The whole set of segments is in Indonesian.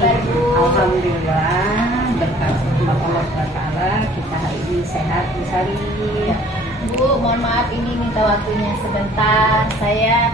kabar Bu? Alhamdulillah, berkat rahmat Allah Taala kita hari ini sehat Bu Sari. Bu, mohon maaf ini minta waktunya sebentar. Saya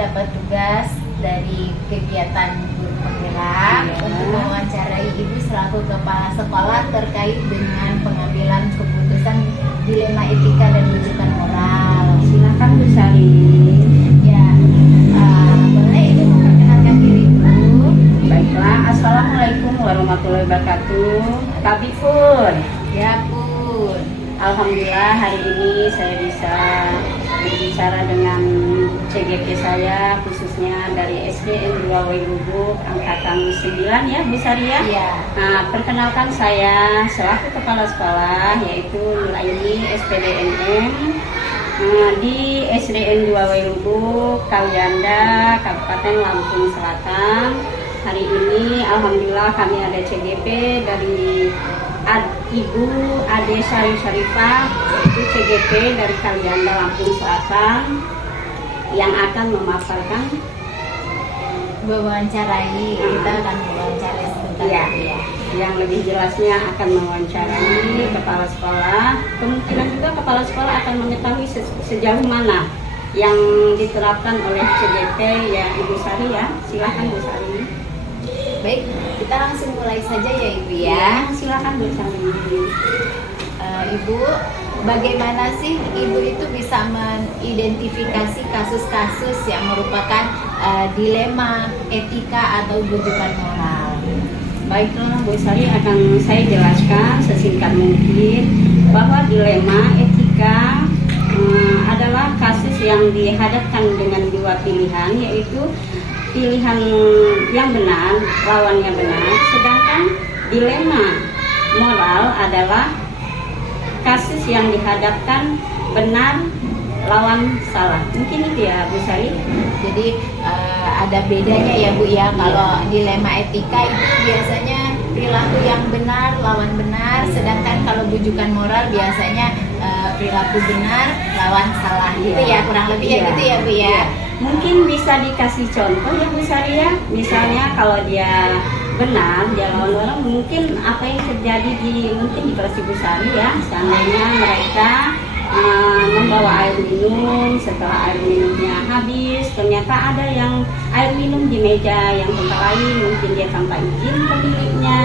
dapat tugas dari kegiatan guru penggerak untuk mewawancarai Ibu selaku kepala sekolah terkait dengan pengambilan keputusan dilema etika dan rujukan moral. Silakan Bu Sari. Ya, boleh Ibu memperkenalkan diri Bu? Baiklah, Assalamualaikum warahmatullahi wabarakatuh. Kak Pun. Ya Pun. Alhamdulillah hari ini saya bisa berbicara dengan CGP saya khususnya dari SDN 2 Wailubuk angkatan 9 ya Bu Sari ya. Iya. Nah, perkenalkan saya selaku kepala sekolah yaitu Nuraini SPDNM di SDN 2 Wailubuk, Kalijanda, Kabupaten Lampung Selatan. Hari ini alhamdulillah kami ada CGP dari Ibu Ade Syarifah, yaitu CGP dari Kalijanda Lampung Selatan yang akan memaparkan Mewawancarai, kita akan mewawancarai sebentar ya, ya. yang lebih jelasnya akan mewawancarai kepala sekolah. Kemungkinan juga kepala sekolah akan mengetahui sejauh mana yang diterapkan oleh CGP ya Ibu Sari ya. Silakan Bu Sari. Baik, kita langsung mulai saja ya Ibu ya. Silakan Bu Sari. Ibu, bagaimana sih Ibu itu bisa mengidentifikasi kasus-kasus yang merupakan dilema etika atau rujukan moral? Baiklah Bu Sari, akan saya jelaskan sesingkat mungkin bahwa dilema etika adalah kasus yang dihadapkan dengan dua pilihan, yaitu pilihan yang benar, lawannya benar, sedangkan dilema moral adalah kasus yang dihadapkan benar lawan salah. Mungkin itu ya Bu Sari. Jadi ada bedanya ya Bu ya. Kalau dilema etika itu biasanya perilaku yang benar lawan benar, sedangkan kalau rujukan moral biasanya perilaku benar lawan salah. Gitu ya, kurang lebih ya gitu ya Bu ya. Mungkin bisa dikasih contoh ya Bu Sari ya. Misalnya kalau dia benar, dia lawan orang, mungkin apa yang terjadi mungkin di kelas Ibu Sari ya. Seandainya mereka membawa air minum, setelah air minumnya habis, ternyata ada yang air minum di meja yang tempat lain, mungkin dia tanpa izin pemiliknya,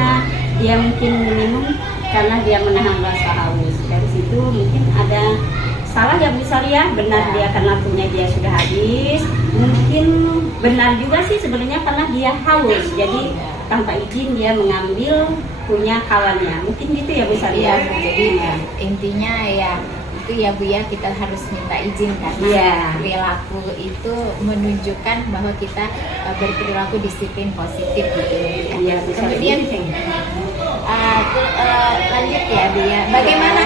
dia mungkin minum karena dia menahan rasa haus. Dari situ mungkin ada salah ya Bu Sari ya. Benar dia karena punya dia sudah habis, mungkin benar juga sih sebenarnya karena dia haus, jadi tanpa izin dia mengambil punya kawannya. Mungkin gitu ya Bu Sari ya. Jadi intinya ya itu ya Bu ya, kita harus minta izin karena perilaku itu menunjukkan bahwa kita berperilaku disiplin positif gitu ya. Iya, bisa kemudian lanjut ya Bu ya. Bagaimana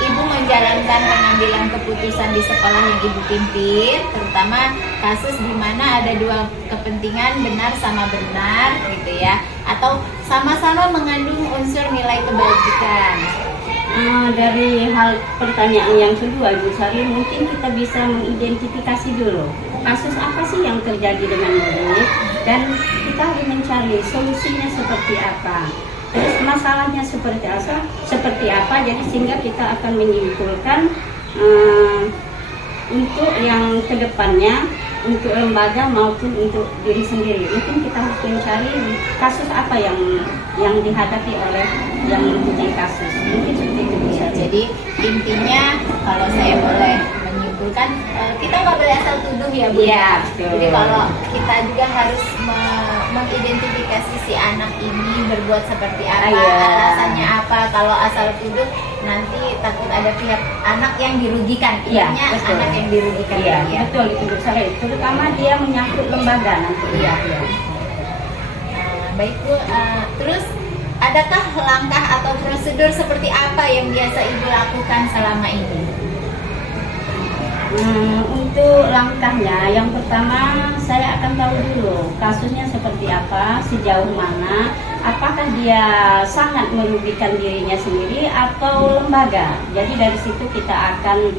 Ibu menjalankan pengambilan keputusan di sekolah yang Ibu pimpin, terutama kasus di mana ada dua kepentingan benar sama benar gitu ya, atau sama-sama mengandung unsur nilai kebajikan. Dari hal pertanyaan yang kedua Bu Sari, mungkin kita bisa mengidentifikasi dulu kasus apa sih yang terjadi dengan murid, dan kita harus mencari solusinya seperti apa, terus masalahnya seperti apa, jadi sehingga kita akan menyimpulkan untuk yang kedepannya, untuk lembaga maupun untuk diri sendiri. Mungkin kita harus mencari kasus apa yang dihadapi oleh yang mempunyai kasus. Mungkin seperti itu bisa. Jadi intinya kalau saya boleh menyimpulkan, kita nggak boleh asal tuduh ya Bu. Iya, betul. Jadi kalau kita juga harus mengidentifikasi si anak ini berbuat seperti apa, alasannya apa. Kalau asal tuduh nanti takut ada pihak anak yang dirugikan. Intinya anak yang dirugikan. Iya, betul itu Bu Sari. Terutama dia menyangkut lembaga nanti. Iya. Baik Bu, terus adakah langkah atau prosedur seperti apa yang biasa Ibu lakukan selama ini? Untuk langkahnya, yang pertama saya akan tahu dulu kasusnya seperti apa, sejauh mana, apakah dia sangat merugikan dirinya sendiri atau lembaga. Jadi dari situ kita akan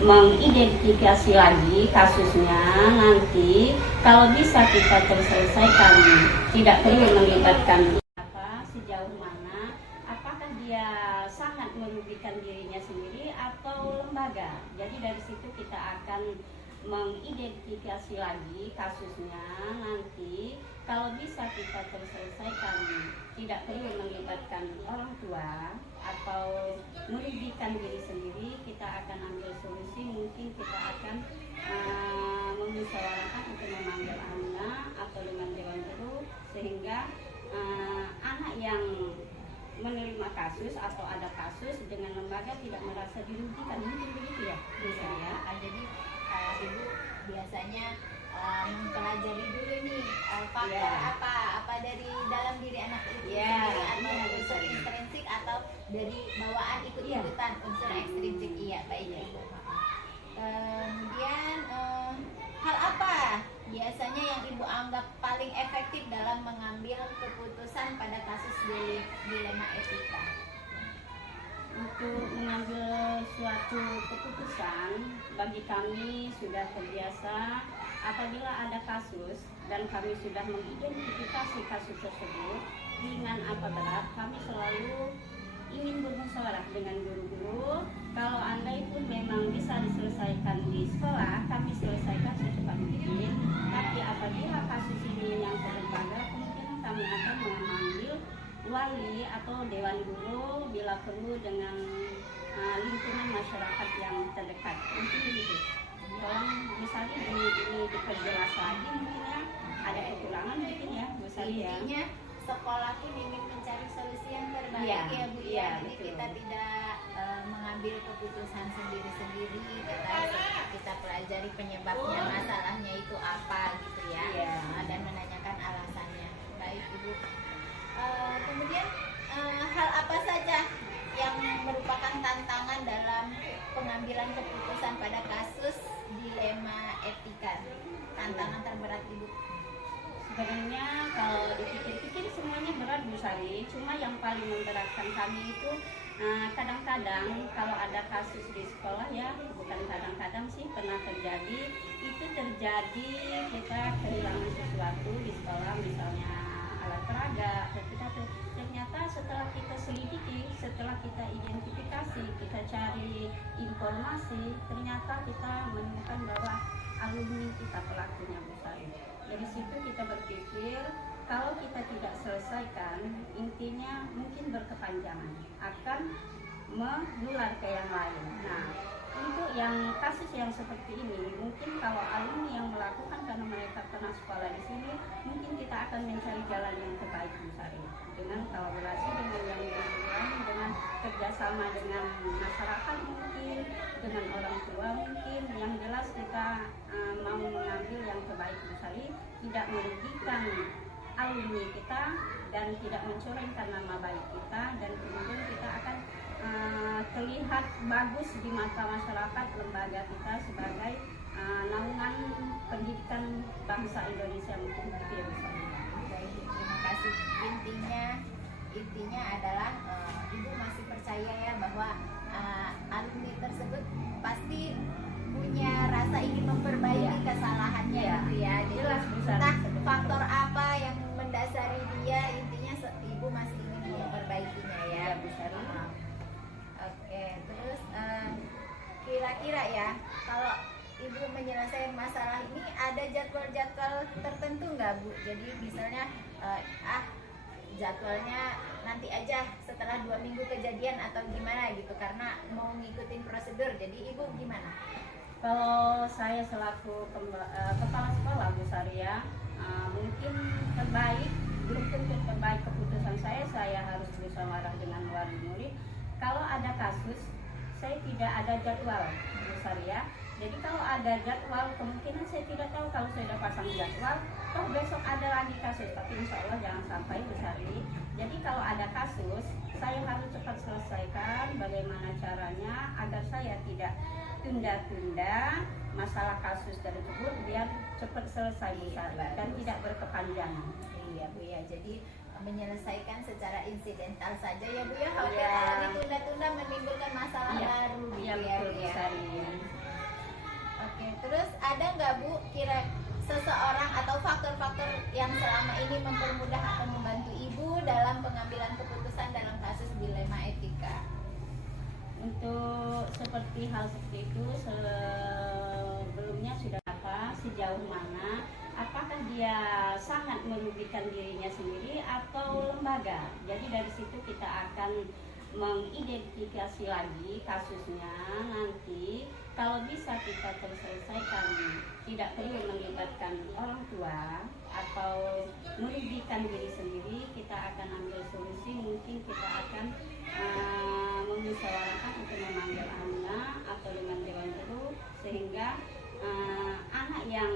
mengidentifikasi lagi kasusnya. Nanti kalau bisa kita terselesaikan, tidak perlu melibatkan apa sejauh mana, apakah dia sangat merugikan dirinya sendiri atau lembaga. Jadi dari situ kita akan mengidentifikasi lagi kasusnya. Nanti kalau bisa kita terselesaikan, tidak perlu melibatkan orang tua atau merugikan diri sendiri, kita akan ambil solusi. Mungkin kita akan memusyawarahkan untuk memanggil anak atau dengan dewan guru, sehingga anak yang menerima kasus atau ada kasus dengan lembaga tidak merasa dirugikan. Mungkin begitu ya, bisa ya. Jadi ibu biasanya mempelajari dulu nih faktor apa dari dalam diri anak itu sendiri, atau unsur intrinsik atau dari bawaan ikut-ikutan unsur ekstrinsik. Iya, baik ibu. Kemudian hal apa biasanya yang ibu anggap paling efektif dalam mengambil keputusan pada kasus dilema etika? Untuk mengambil suatu keputusan, bagi kami sudah terbiasa apabila ada kasus dan kami sudah mengidentifikasi kasus tersebut, ringan apa berat, kami selalu ingin bermusyawarah dengan guru-guru. Kalau andai pun memang bisa diselesaikan di sekolah, kami selesaikan secepat mungkin. Tapi apabila kasus ini yang lembaga, kemungkinan kami akan mengambil wali atau dewan guru, bila perlu dengan lingkungan masyarakat yang terdekat. Mungkin begitu. Tolong misalnya ini diperjelas lagi, mungkin ya ada kekurangan mungkin ya, Bu Sari ya. Intinya sekolah pun ingin mencari solusi yang terbaik ya Bu ya. Jadi kita tidak mengambil keputusan sendiri-sendiri, kita pelajari penyebabnya, masalahnya itu apa gitu ya, dan menanyakan alasannya. Baik Ibu. Kemudian hal apa saja yang merupakan tantangan dalam pengambilan keputusan pada kasus dilema etika? Tantangan terberat Ibu? Sebenarnya kalau dipikir-pikir semuanya berat Bu Sari, cuma yang paling memberatkan kami itu kadang-kadang kalau ada kasus di sekolah ya, bukan kadang-kadang sih, pernah terjadi, itu terjadi kita kehilangan sesuatu di sekolah, misalnya alat peraga, ternyata setelah kita selidiki, setelah kita identifikasi, kita cari informasi, ternyata kita menemukan bahwa alumni kita pelakunya Bu Sari. Dari situ kita berpikir, kalau kita tidak selesaikan, intinya mungkin berkepanjangan, akan menular ke yang lain. Nah, untuk yang kasus yang seperti ini, mungkin kalau alumni yang melakukan karena mereka pernah sekolah di sini, mungkin kita akan mencari jalan yang terbaik Bu Sari, dengan kolaborasi dengan yang lain, dengan kerjasama dengan masyarakat mungkin, dengan orang tua mungkin. Yang jelas kita mau mengambil yang terbaik Bu Sari, tidak merugikan alumni kita dan tidak mencorengkan nama baik kita, dan kemudian kita akan terlihat bagus di mata masyarakat lembaga kita sebagai naungan pendidikan bangsa Indonesia mungkin gitu ya Bu Sari. Baik, terima kasih. Intinya adalah Ibu masih percaya ya bahwa alumni tersebut pasti punya rasa ingin memperbaiki kesalahannya gitu ya. Jelas Bu Sari. Entah faktor apa yang mendasari dia, intinya Ibu masih ingin memperbaikinya ya Bu Sari. Oke, terus kira-kira ya, kalau Ibu menyelesaikan masalah ini ada jadwal-jadwal tertentu nggak Bu? Jadi misalnya jadwalnya nanti aja setelah 2 minggu kejadian atau gimana gitu, karena mau ngikutin prosedur. Jadi Ibu gimana? Kalau saya selaku kepala sekolah Bu Sari ya, mungkin terbaik, belum tentu terbaik keputusan saya harus bermusyawarah dengan wali murid. Kalau ada kasus, saya tidak ada jadwal Bu Sari ya. Jadi kalau ada jadwal, kemungkinan saya tidak tahu. Kalau saya sudah pasang jadwal, toh besok ada lagi kasus, tapi insya Allah jangan sampai Bu Sari. Jadi kalau ada kasus, saya harus cepat selesaikan bagaimana caranya agar saya tidak tunda-tunda masalah kasus tersebut, biar cepat selesai Bu Sari dan tidak berkepanjangan. Iya Bu ya, jadi menyelesaikan secara insidental saja ya Bu ya, khawatir kalau ditunda-tunda menimbulkan masalah baru gitu ya Bu ya. Oke, terus ada nggak Bu kira seseorang atau faktor-faktor yang selama ini mempermudah atau membantu Ibu dalam pengambilan keputusan dalam kasus dilema etika? Untuk seperti hal seperti itu sebelumnya sudah apa, sejauh mana, apakah dia sangat merugikan dirinya sendiri atau lembaga. Jadi dari situ kita akan mengidentifikasi lagi kasusnya. Nanti kalau bisa kita terselesaikan, tidak perlu melibatkan orang tua atau merugikan diri sendiri, kita akan ambil solusi. Mungkin kita akan memusyawarahkan untuk memanggil anak atau dengan dewan guru, sehingga anak yang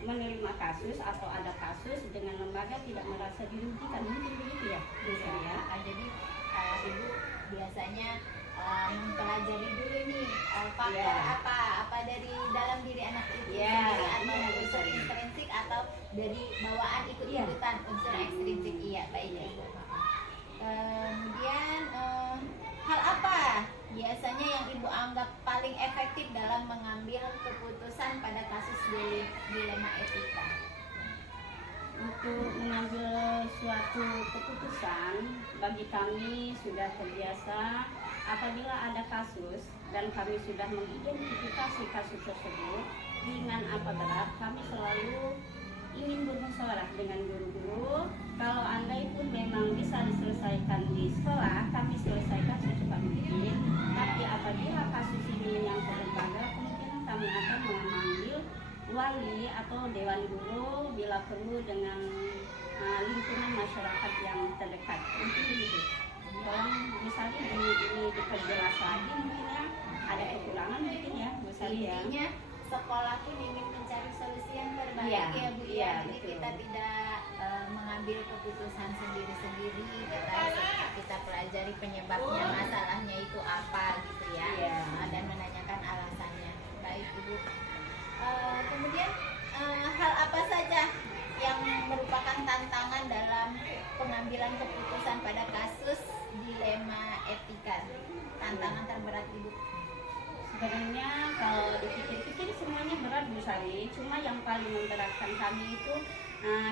menerima kasus atau ada kasus dengan lembaga tidak merasa dirugikan. Mungkin begitu ya, bisa ya. Jadi Ibu biasanya mempelajari dulu nih faktor apa dari dalam diri anak itu sendiri, atau unsur intrinsik atau dari bawaan ikut-ikutan unsur ekstrinsik. Iya, baik Ibu. Kemudian hal apa biasanya yang Ibu anggap paling efektif dalam mengambil keputusan pada kasus dilema etika? Untuk mengambil suatu keputusan, bagi kami sudah terbiasa apabila ada kasus dan kami sudah mengidentifikasi kasus tersebut, ringan apa berat, kami selalu ingin bermusyawarah dengan guru-guru. Kalau andai pun memang bisa diselesaikan di sekolah, kami selesaikan secepat mungkin. Tapi apabila kasus ini yang lembaga, kemungkinan kami akan memanggil wali atau dewan guru bila perlu dengan lingkungan masyarakat yang terdekat. Mungkin begitu. Tolong misalnya ini diperjelas lagi, mungkin ya ada kekurangan mungkin ya, misalnya ya. Intinya sekolah pun ingin mencari solusi yang terbaik ya Bu. Jadi kita tidak mengambil keputusan sendiri-sendiri, kita pelajari penyebabnya, masalahnya itu apa gitu ya, dan menanyakan alasannya. Baik Ibu. Kemudian hal apa saja yang merupakan tantangan dalam pengambilan keputusan pada kasus dilema etika? Tantangan terberat Ibu? Sebenarnya kalau dipikir-pikir semuanya berat Bu Sari, cuma yang paling memberatkan kami itu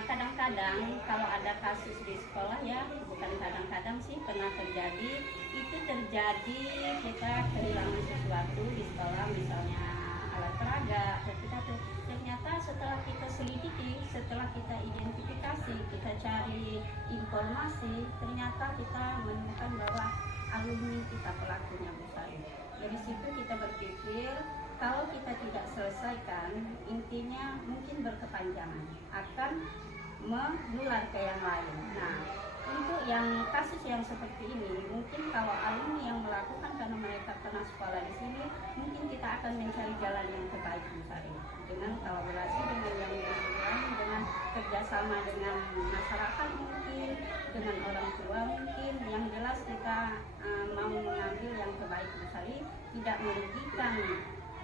kadang-kadang kalau ada kasus di sekolah ya, bukan kadang-kadang sih, pernah terjadi, itu terjadi kita kehilangan sesuatu di sekolah, misalnya alat peraga, ternyata setelah kita selidiki, setelah kita identifikasi, kita cari informasi, ternyata kita menemukan bahwa alumni kita pelakunya Bu Sari. Dari situ kita berpikir kalau kita tidak selesaikan, intinya mungkin berkepanjangan, akan menular ke yang lain. Nah, untuk yang kasus yang seperti ini, mungkin kalau alumni yang melakukan karena mereka pernah sekolah di sini, mungkin kita akan mencari jalan yang terbaik Bu Sari, dengan kolaborasi dengan yang lain, dengan kerjasama dengan masyarakat mungkin, dengan orang tua mungkin. Yang jelas kita mau mengambil yang terbaik Bu Sari, tidak merugikan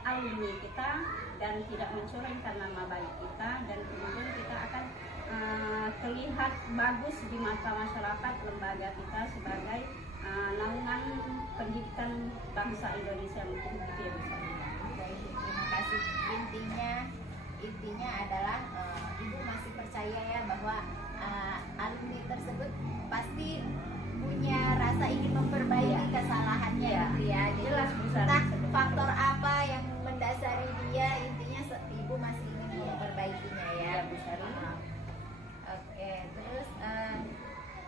alumni kita dan tidak mencorengkan nama baik kita, dan kemudian kita akan terlihat bagus di mata masyarakat lembaga kita sebagai naungan pendidikan bangsa Indonesia, mungkin begitu ya Bu Sari. Baik, terima kasih. Intinya adalah Ibu masih percaya ya bahwa alumni tersebut pasti punya rasa ingin memperbaiki kesalahannya gitu ya. Jelas Bu Sari. Entah faktor apa yang mendasari dia, intinya Ibu masih ingin memperbaikinya ya Bu Sari. Oke, terus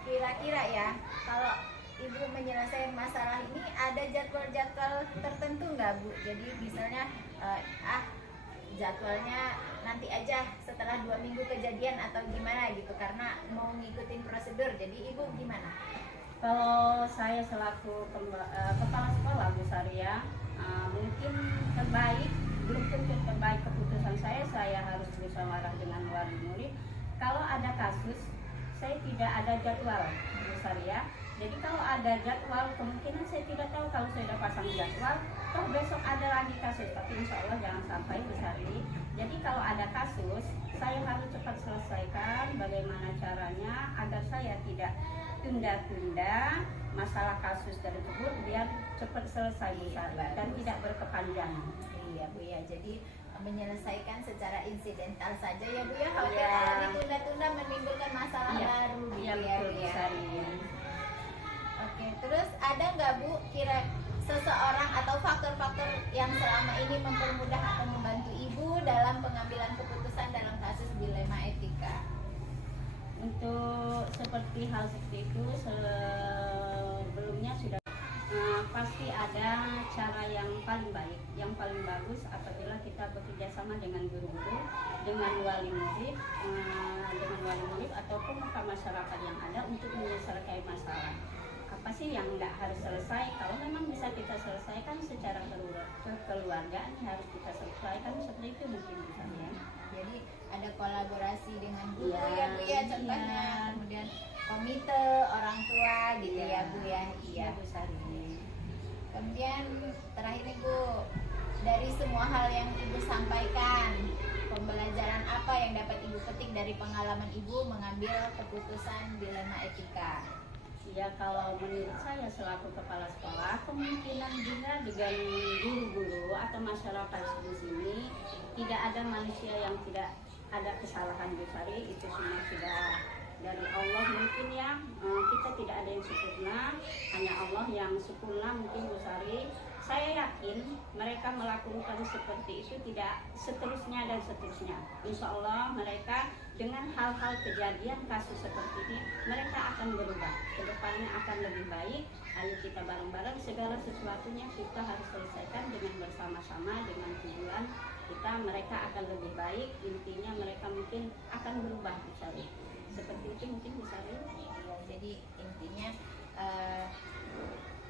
kira-kira ya, kalau Ibu menyelesaikan masalah ini ada jadwal-jadwal tertentu nggak Bu? Jadi misalnya jadwalnya nanti aja setelah 2 minggu kejadian atau gimana gitu, karena mau ngikutin prosedur. Jadi Ibu gimana? Kalau saya selaku kepala sekolah Bu Sari ya, mungkin terbaik, belum tentu terbaik keputusan saya harus bermusyawarah dengan wali murid. Kalau ada kasus, saya tidak ada jadwal Bu Sari ya. Jadi kalau ada jadwal, kemungkinan saya tidak tahu. Kalau saya sudah pasang jadwal, toh besok ada lagi kasus, tapi insya Allah jangan sampai Bu Sari. Jadi kalau ada kasus, saya harus cepat selesaikan bagaimana caranya agar saya tidak tunda-tunda masalah kasus tersebut, biar cepat selesai Bu Sari dan tidak berkepanjangan. Iya Bu ya, jadi menyelesaikan secara insidental saja ya Bu ya, khawatir Iya. kalau ditunda-tunda menimbulkan masalah Iya. baru gitu Iya, ya betul, Bu Bu ya. Sari. Oke, terus ada nggak Bu kira seseorang atau faktor-faktor yang selama ini mempermudah atau membantu Ibu dalam pengambilan keputusan dalam kasus dilema etika? Untuk seperti hal seperti itu sebelumnya sudah pasti ada cara yang paling baik, yang paling bagus apabila kita bekerja sama dengan guru-guru, dengan wali murid, ataupun masyarakat yang ada untuk menyelesaikan masalah. Apa sih yang nggak harus selesai? Kalau memang bisa kita selesaikan secara kekeluargaan, harus kita selesaikan seperti itu mungkin misalnya. Jadi ada kolaborasi dengan guru Iya, ya Bu ya contohnya, iya. kemudian komite orang tua gitu ya Bu ya. Iya. Bu Sari. Kemudian terakhir nih Bu, dari semua hal yang Ibu sampaikan, pembelajaran apa yang dapat Ibu petik dari pengalaman Ibu mengambil keputusan dilema etika? Ya kalau menurut saya selaku kepala sekolah, kemungkinan juga dengan guru-guru atau masyarakat di sini tidak ada manusia yang tidak ada kesalahan Bu Sari, itu semua sudah dari Allah mungkin ya. Kita tidak ada yang sempurna, hanya Allah yang sempurna mungkin Bu Sari. Saya yakin mereka melakukan seperti itu tidak seterusnya dan seterusnya. Insya Allah mereka dengan hal-hal kejadian kasus seperti ini mereka akan berubah. Kedepannya akan lebih baik. Ayo kita bareng-bareng segala sesuatunya kita harus selesaikan dengan bersama-sama dengan tujuan kita mereka akan lebih baik. Intinya mereka mungkin akan berubah Bu Sari. Seperti itu mungkin Bu Sari. Ya, jadi intinya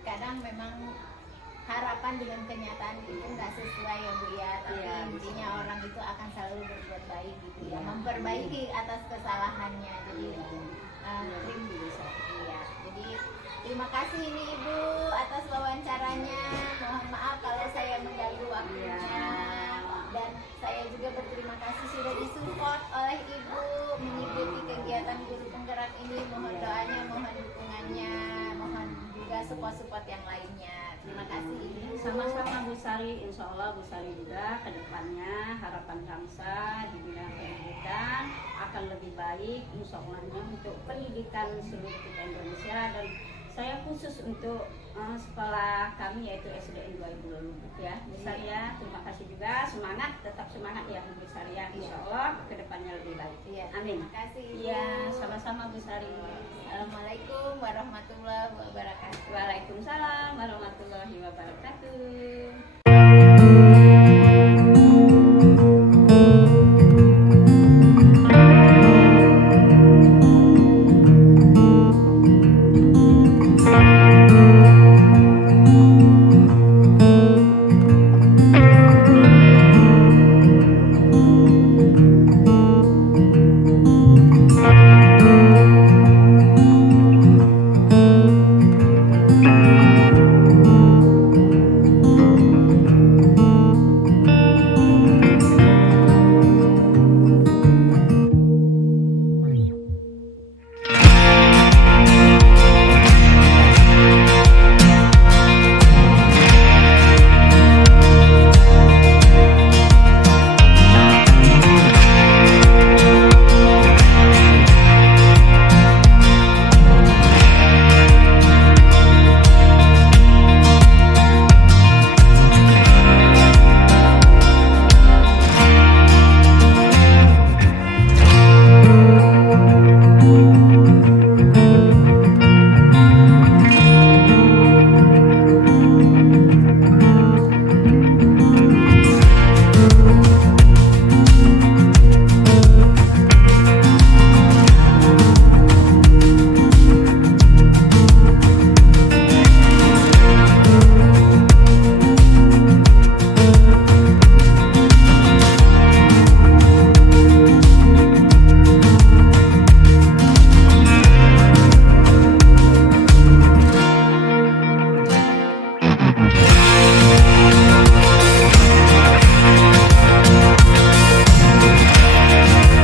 kadang memang harapan dengan kenyataan itu nggak sesuai ya Bu ya, tapi Iya, intinya betul. orang itu akan selalu berbuat baik gitu ya, Iya. memperbaiki atas kesalahannya. Jadi Iya, iya. Jadi terima kasih ini Ibu atas wawancaranya. Mohon maaf kalau saya mengganggu waktunya. Dan saya juga berterima kasih sudah disupport oleh Ibu mengikuti kegiatan guru penggerak ini. Mohon doanya, mohon dukungannya, mohon juga support-support yang lainnya. Terima kasih Ibu. Sama-sama Bu Sari, insya Allah Bu Sari juga ke depannya harapan bangsa di bidang pendidikan akan lebih baik insya Allahnya untuk pendidikan seluruh kita Indonesia. Dan saya khusus untuk sekolah kami yaitu SDN 2000 ya Bu Sari ya. Terima kasih juga, semangat, tetap semangat ya Bu Sari ya, insya Allah ke depannya lebih baik. Iya, Amin. terima kasih Ibu. Iya, sama-sama Bu Sari. Assalamualaikum warahmatullahi wabarakatuh. Waalaikumsalam warahmatullahi wabarakatuh.